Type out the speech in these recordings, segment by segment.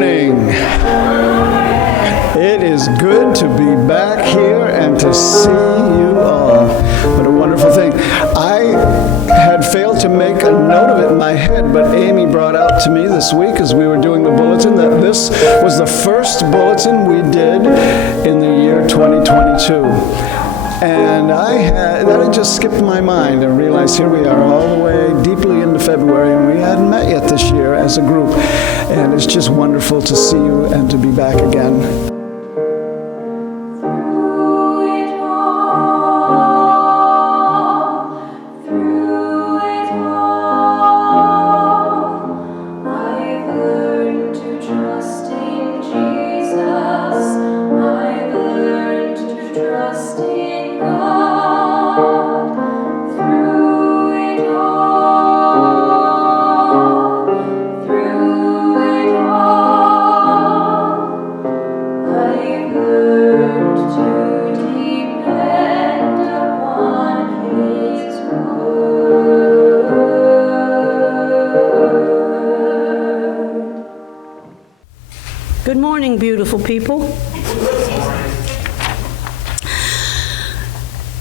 morning. It is good to be back here and to see you all. What a wonderful thing. I had failed to make a note of it in my head, but Amy brought out to me this week as we were doing the bulletin that this was the first bulletin we did in the year 2022. And that had just skipped my mind and realized here we are all the way deeply into February and we hadn't met yet this year as a group. And it's just wonderful to see you and to be back again. Good morning, beautiful people.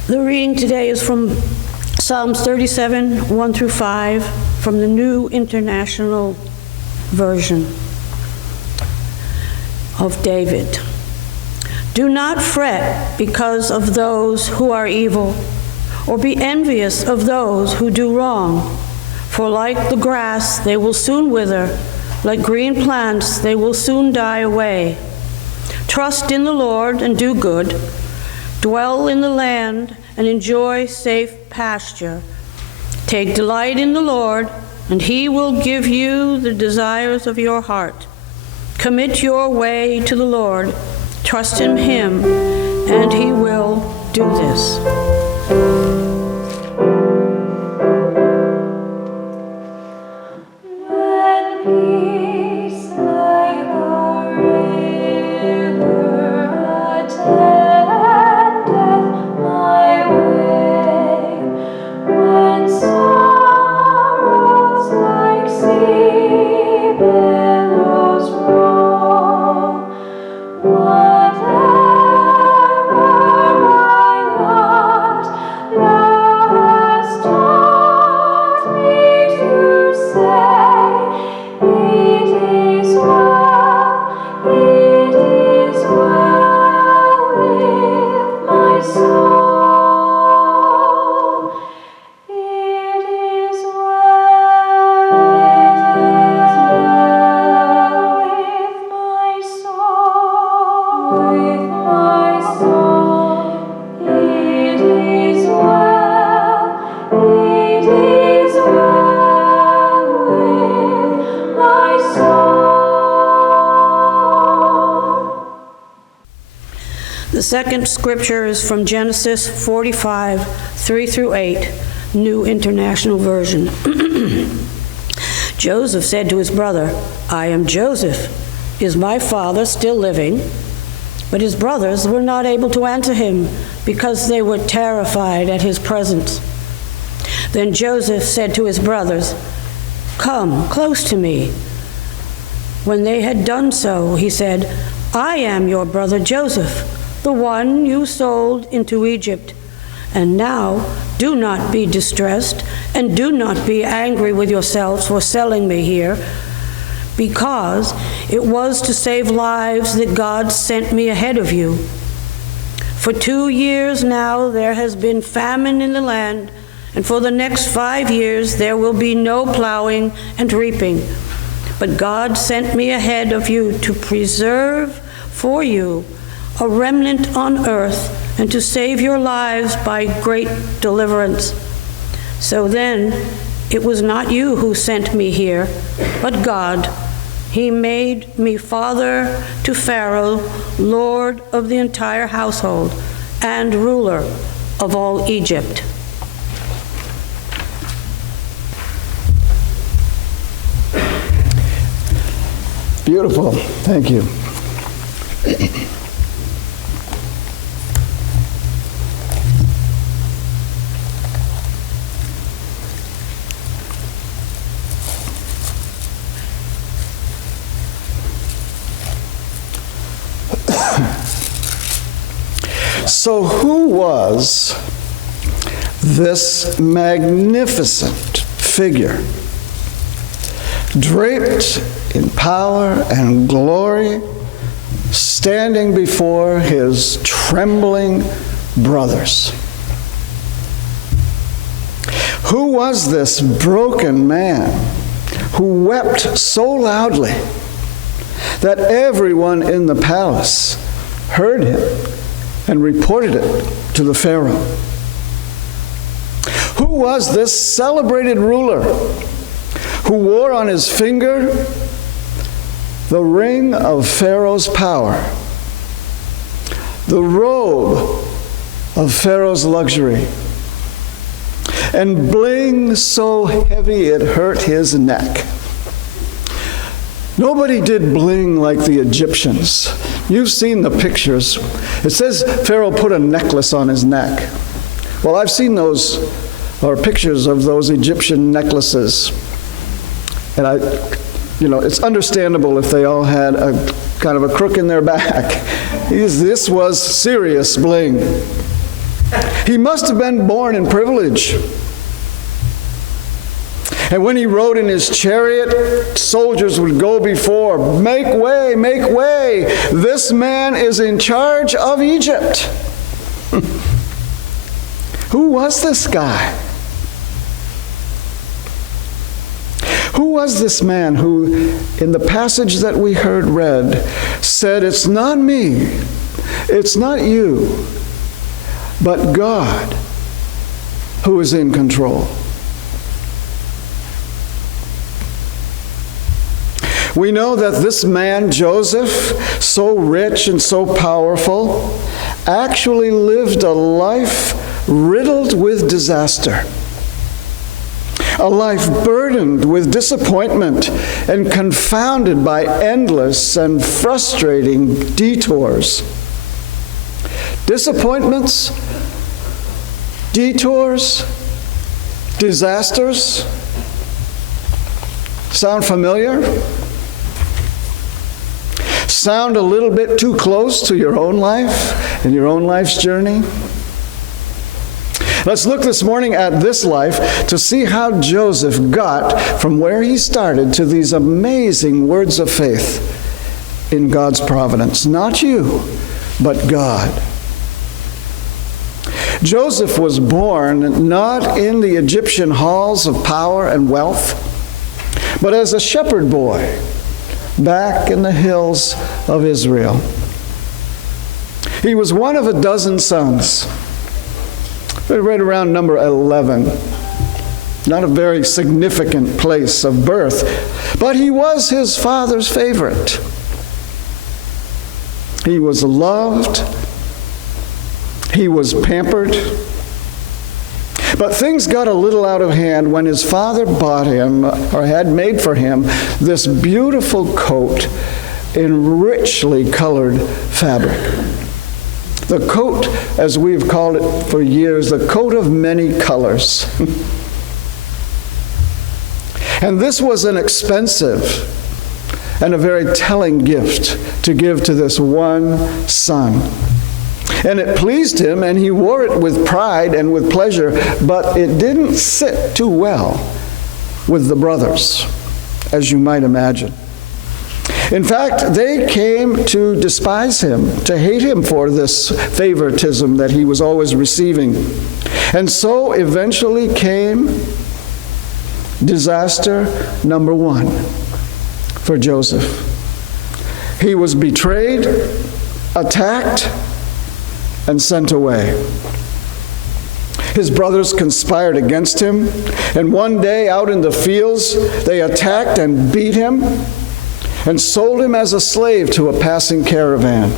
The reading today is from Psalms 37, 1 through 5, from the New International Version of David. Do not fret because of those who are evil, or be envious of those who do wrong. For like the grass, they will soon wither. Like green plants, they will soon die away. Trust in the Lord and do good. Dwell in the land and enjoy safe pasture. Take delight in the Lord, and he will give you the desires of your heart. Commit your way to the Lord. Trust in him, and he will do this. The second scripture is from Genesis 45, 3 through 8, New International Version. Joseph said to his brother, I am Joseph. Is my father still living? But his brothers were not able to answer him because they were terrified at his presence. Then Joseph said to his brothers, Come close to me. When they had done so, he said, I am your brother Joseph, the one you sold into Egypt. And now do not be distressed, and do not be angry with yourselves for selling me here, because it was to save lives that God sent me ahead of you. For 2 years now there has been famine in the land, and for the next 5 years there will be no plowing and reaping. But God sent me ahead of you to preserve for you a remnant on earth, and to save your lives by great deliverance. So then, it was not you who sent me here, but God. He made me father to Pharaoh, lord of the entire household, and ruler of all Egypt. Beautiful. Thank you. So who was this magnificent figure, draped in power and glory, standing before his trembling brothers? Who was this broken man who wept so loudly that everyone in the palace heard him and reported it to the Pharaoh? Who was this celebrated ruler who wore on his finger the ring of Pharaoh's power, the robe of Pharaoh's luxury, and bling so heavy it hurt his neck? Nobody did bling like the Egyptians. You've seen the pictures. It says Pharaoh put a necklace on his neck. Well, I've seen those, or pictures of those Egyptian necklaces. And it's understandable if they all had a kind of a crook in their back. This was serious bling. He must have been born in privilege. And when he rode in his chariot, soldiers would go before. Make way, make way. This man is in charge of Egypt. Who was this guy? Who was this man who, in the passage that we heard read, said, "It's not me, it's not you, but God who is in control"? We know that this man, Joseph, so rich and so powerful, actually lived a life riddled with disaster. A life burdened with disappointment and confounded by endless and frustrating detours. Disappointments, detours, disasters. Sound familiar? Sound a little bit too close to your own life and your own life's journey? Let's look this morning at this life to see how Joseph got from where he started to these amazing words of faith in God's providence. Not you, but God. Joseph was born not in the Egyptian halls of power and wealth, but as a shepherd boy back in the hills of Israel. He was one of a dozen sons. Right around number 11. Not a very significant place of birth, but he was his father's favorite. He was loved. He was pampered. But things got a little out of hand when his father bought him, or had made for him, this beautiful coat in richly colored fabric. The coat, as we've called it for years, the coat of many colors. And this was an expensive and a very telling gift to give to this one son. And it pleased him, and he wore it with pride and with pleasure, but it didn't sit too well with the brothers, as you might imagine. In fact, they came to despise him, to hate him for this favoritism that he was always receiving. And so eventually came disaster number one for Joseph. He was betrayed, attacked, and sent away. His brothers conspired against him, and one day out in the fields, they attacked and beat him and sold him as a slave to a passing caravan.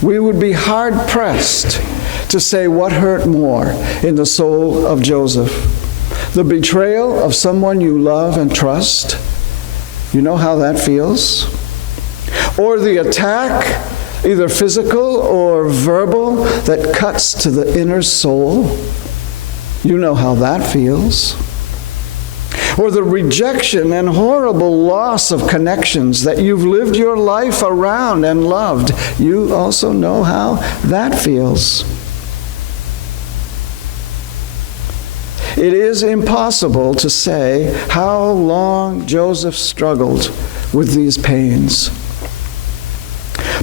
We would be hard-pressed to say what hurt more in the soul of Joseph. The betrayal of someone you love and trust. You know how that feels? Or the attack, either physical or verbal, that cuts to the inner soul. You know how that feels. or the rejection and horrible loss of connections that you've lived your life around and loved. You also know how that feels. It is impossible to say how long Joseph struggled with these pains.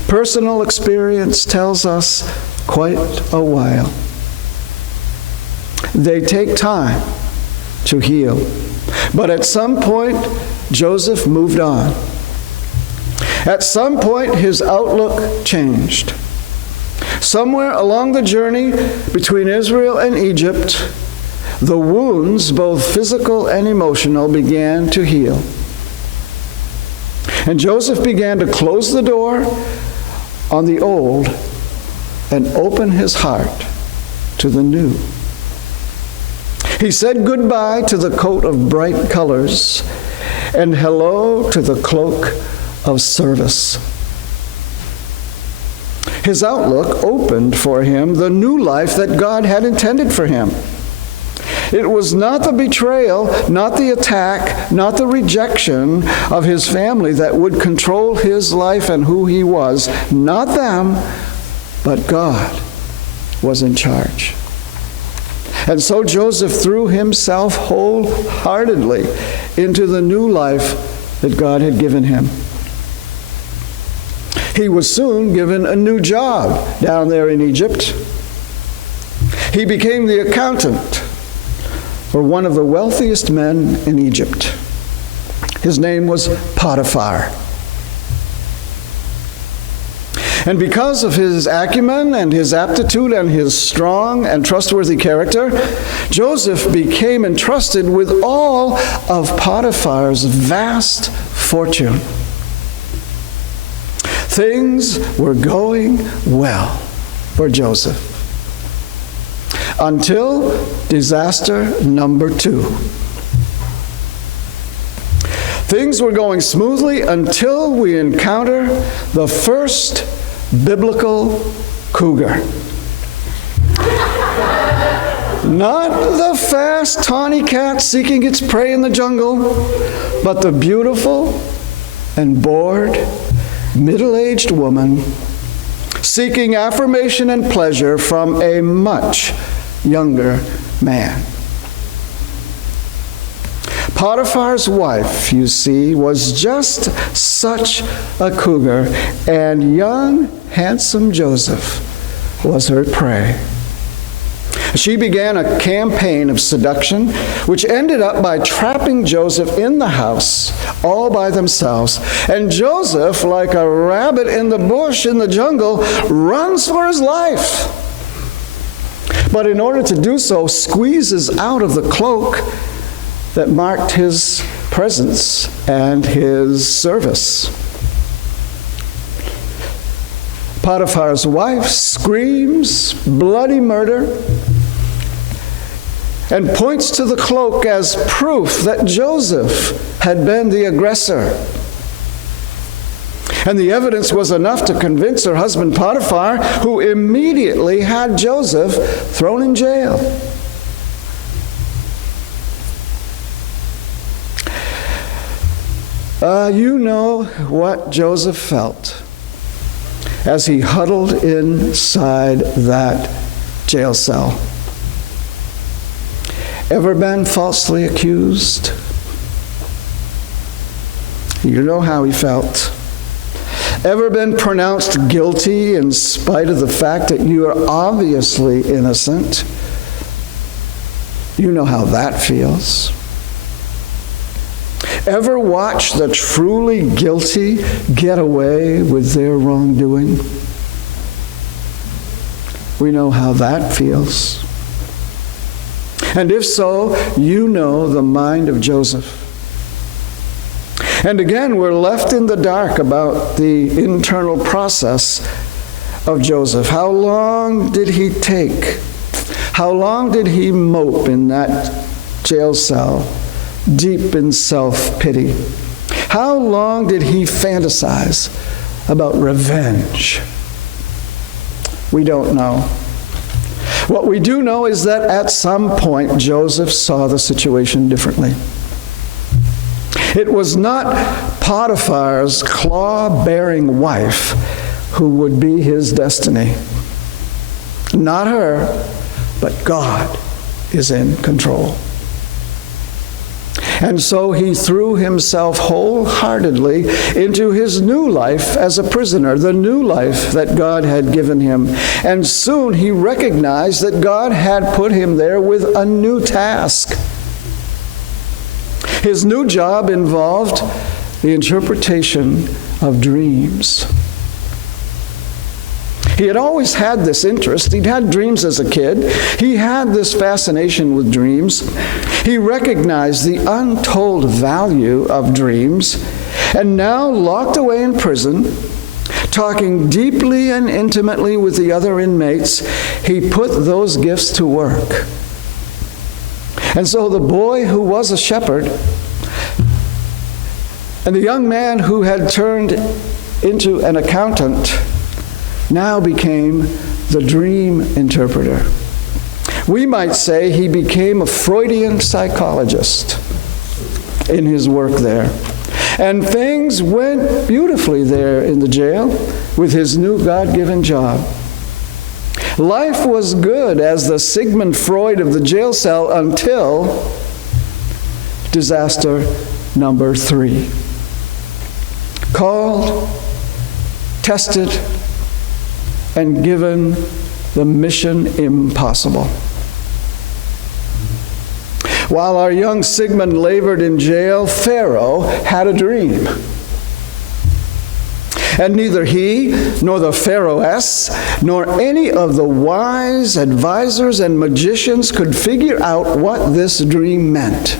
Personal experience tells us quite a while. They take time to heal. But at some point, Joseph moved on. At some point, his outlook changed. Somewhere along the journey between Israel and Egypt, the wounds, both physical and emotional, began to heal. And Joseph began to close the door on the old and open his heart to the new. He said goodbye to the coat of bright colors and hello to the cloak of service. His outlook opened for him the new life that God had intended for him. It was not the betrayal, not the attack, not the rejection of his family that would control his life and who he was. Not them, but God was in charge. And so Joseph threw himself wholeheartedly into the new life that God had given him. He was soon given a new job down there in Egypt. He became the accountant for one of the wealthiest men in Egypt. His name was Potiphar. And because of his acumen and his aptitude and his strong and trustworthy character, Joseph became entrusted with all of Potiphar's vast fortune. Things were going well for Joseph. Until disaster number 2. Things were going smoothly until we encounter the first biblical cougar. Not the fast tawny cat seeking its prey in the jungle, but the beautiful and bored middle-aged woman seeking affirmation and pleasure from a much younger man. Potiphar's wife, you see, was just such a cougar, and young, handsome Joseph was her prey. She began a campaign of seduction, which ended up by trapping Joseph in the house all by themselves. And Joseph, like a rabbit in the bush in the jungle, runs for his life. But in order to do so, squeezes out of the cloak that marked his presence and his service. Potiphar's wife screams bloody murder and points to the cloak as proof that Joseph had been the aggressor. And the evidence was enough to convince her husband Potiphar, who immediately had Joseph thrown in jail. You know what Joseph felt as he huddled inside that jail cell. Ever been falsely accused? You know how he felt. Ever been pronounced guilty in spite of the fact that you are obviously innocent? You know how that feels. Ever watch the truly guilty get away with their wrongdoing? We know how that feels. And if so, you know the mind of Joseph. And again, we're left in the dark about the internal process of Joseph. How long did he take? How long did he mope in that jail cell, deep in self-pity? How long did he fantasize about revenge? We don't know. What we do know is that at some point, Joseph saw the situation differently. It was not Potiphar's claw-bearing wife who would be his destiny. Not her, but God is in control. And so he threw himself wholeheartedly into his new life as a prisoner, the new life that God had given him. And soon he recognized that God had put him there with a new task. His new job involved the interpretation of dreams. He had always had this interest. He'd had dreams as a kid. He had this fascination with dreams. He recognized the untold value of dreams, and now, locked away in prison, talking deeply and intimately with the other inmates, he put those gifts to work. And so the boy who was a shepherd and the young man who had turned into an accountant now became the dream interpreter. We might say he became a Freudian psychologist in his work there. And things went beautifully there in the jail with his new God-given job. Life was good as the Sigmund Freud of the jail cell until disaster number 3. Called, tested, and given the mission impossible. While our young Sigmund labored in jail, Pharaoh had a dream. And neither he, nor the Pharaohess, nor any of the wise advisors and magicians could figure out what this dream meant.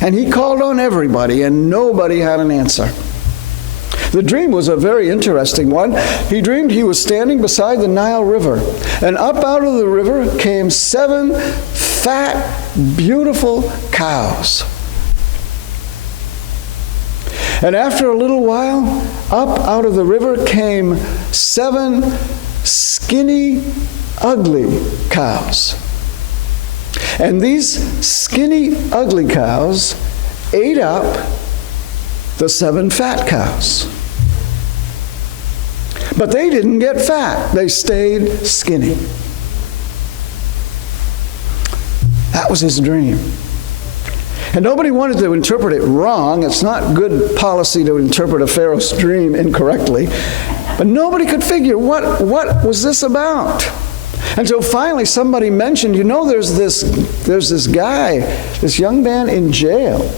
And he called on everybody, and nobody had an answer. The dream was a very interesting one. He dreamed he was standing beside the Nile River, and up out of the river came 7 fat, beautiful cows. And after a little while, up out of the river came 7 skinny, ugly cows. And these skinny, ugly cows ate up the 7 fat cows. But they didn't get fat. They stayed skinny. That was his dream. And nobody wanted to interpret it wrong. It's not good policy to interpret a Pharaoh's dream incorrectly. But nobody could figure what was this about. Until finally somebody mentioned, there's this guy, this young man in jail.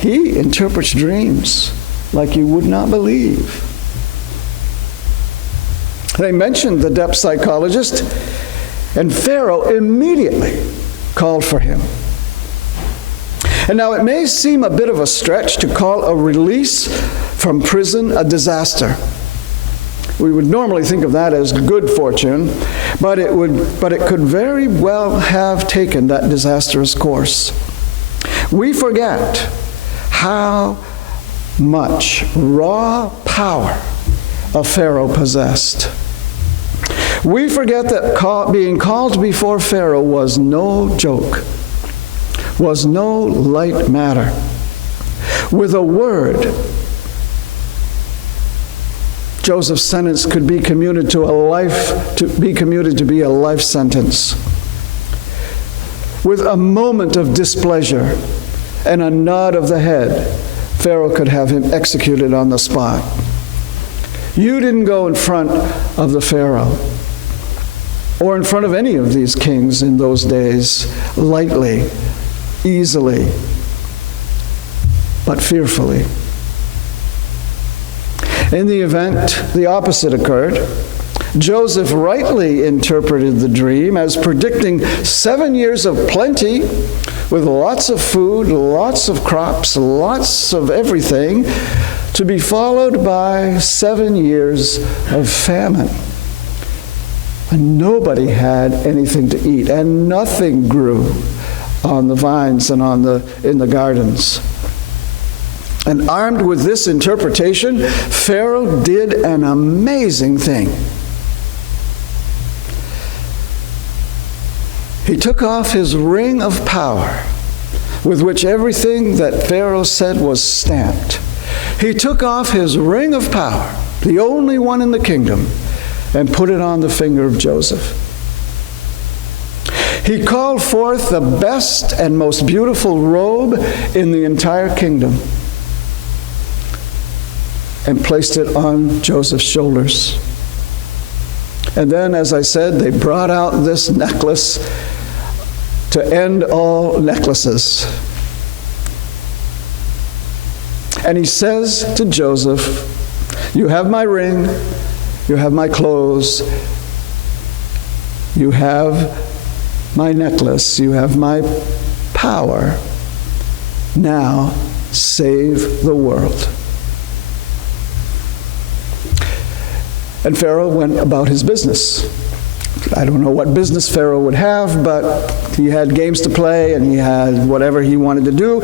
He interprets dreams like you would not believe. They mentioned the depth psychologist, and Pharaoh immediately called for him. And now it may seem a bit of a stretch to call a release from prison a disaster. We would normally think of that as good fortune, but it could very well have taken that disastrous course. We forget how much raw power a Pharaoh possessed. We forget that being called before Pharaoh was no joke, was no light matter. With a word, Joseph's sentence could be commuted to be a life sentence. With a moment of displeasure and a nod of the head, Pharaoh could have him executed on the spot. You didn't go in front of the Pharaoh or in front of any of these kings in those days lightly, easily, but fearfully. In the event, the opposite occurred. Joseph rightly interpreted the dream as predicting 7 years of plenty with lots of food, lots of crops, lots of everything, to be followed by 7 years of famine. And nobody had anything to eat, and nothing grew on the vines and in the gardens. And armed with this interpretation, Pharaoh did an amazing thing. He took off his ring of power with which everything that Pharaoh said was stamped. He took off his ring of power, the only one in the kingdom, and put it on the finger of Joseph. He called forth the best and most beautiful robe in the entire kingdom and placed it on Joseph's shoulders. And then, as I said, they brought out this necklace to end all necklaces. And he says to Joseph, "You have my ring, you have my clothes, you have my necklace, you have my power. Now save the world." And Pharaoh went about his business. I don't know what business Pharaoh would have, but he had games to play and he had whatever he wanted to do.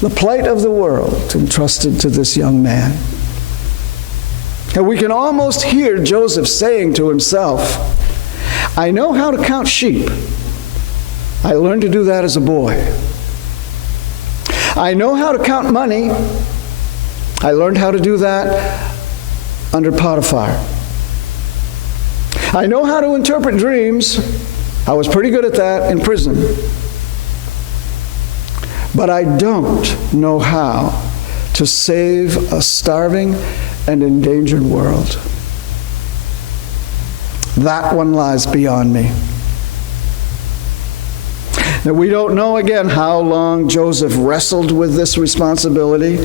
The plight of the world entrusted to this young man. And we can almost hear Joseph saying to himself, "I know how to count sheep. I learned to do that as a boy. I know how to count money. I learned how to do that under Potiphar. I know how to interpret dreams. I was pretty good at that in prison. But I don't know how to save a starving and endangered world. That one lies beyond me." Now, we don't know again how long Joseph wrestled with this responsibility.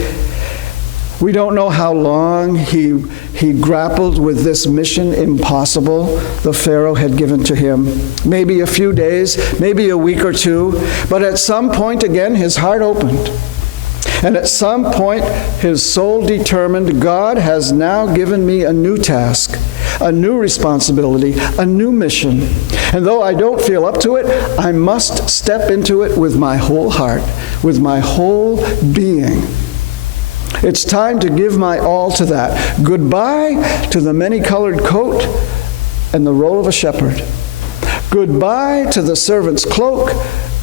We don't know how long he grappled with this mission impossible the Pharaoh had given to him. Maybe a few days, maybe a week or two, but at some point again his heart opened. And at some point his soul determined, God has now given me a new task, a new responsibility, a new mission. And though I don't feel up to it, I must step into it with my whole heart, with my whole being. It's time to give my all to that. Goodbye to the many-colored coat and the role of a shepherd. Goodbye to the servant's cloak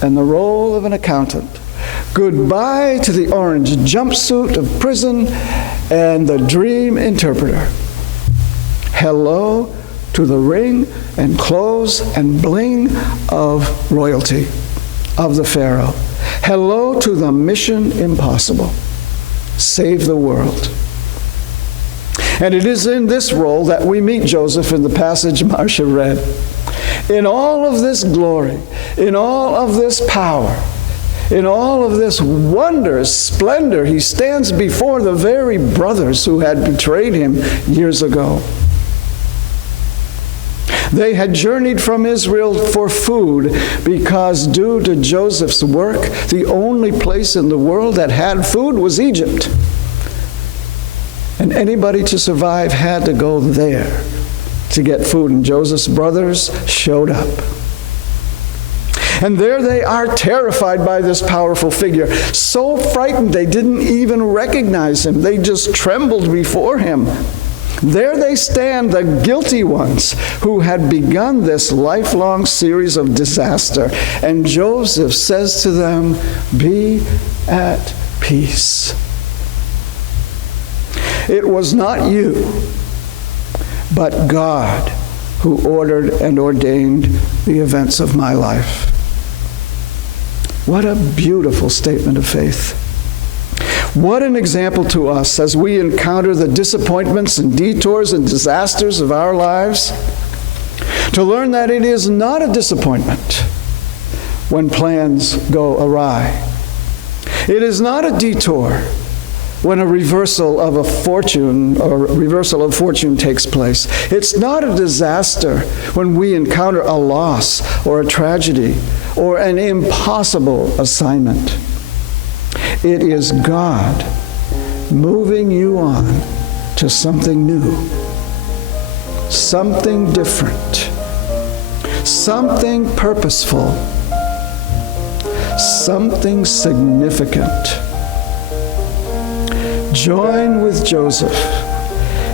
and the role of an accountant. Goodbye to the orange jumpsuit of prison and the dream interpreter. Hello to the ring and clothes and bling of royalty, of the Pharaoh. Hello to the mission impossible. Save the world. And it is in this role that we meet Joseph in the passage Marcia read. In all of this glory, in all of this power, in all of this wondrous splendor, he stands before the very brothers who had betrayed him years ago. They had journeyed from Israel for food because, due to Joseph's work, the only place in the world that had food was Egypt. And anybody to survive had to go there to get food. And Joseph's brothers showed up. And there they are, terrified by this powerful figure. So frightened they didn't even recognize him. They just trembled before him. There they stand, the guilty ones who had begun this lifelong series of disaster. And Joseph says to them, "Be at peace. It was not you, but God who ordered and ordained the events of my life." What a beautiful statement of faith. What an example to us as we encounter the disappointments and detours and disasters of our lives, to learn that it is not a disappointment when plans go awry. It is not a detour when a reversal of fortune takes place. It's not a disaster when we encounter a loss or a tragedy or an impossible assignment. It is God moving you on to something new, something different, something purposeful, something significant. Join with Joseph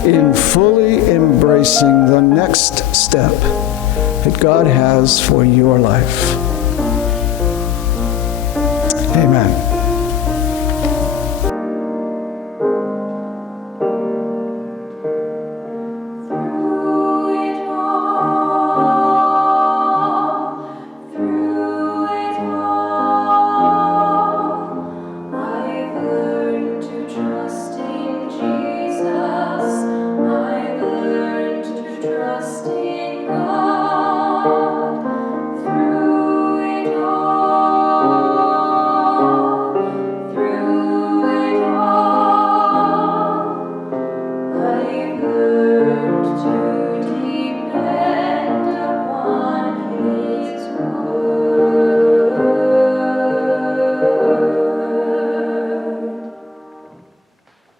in fully embracing the next step that God has for your life. Amen. Trust in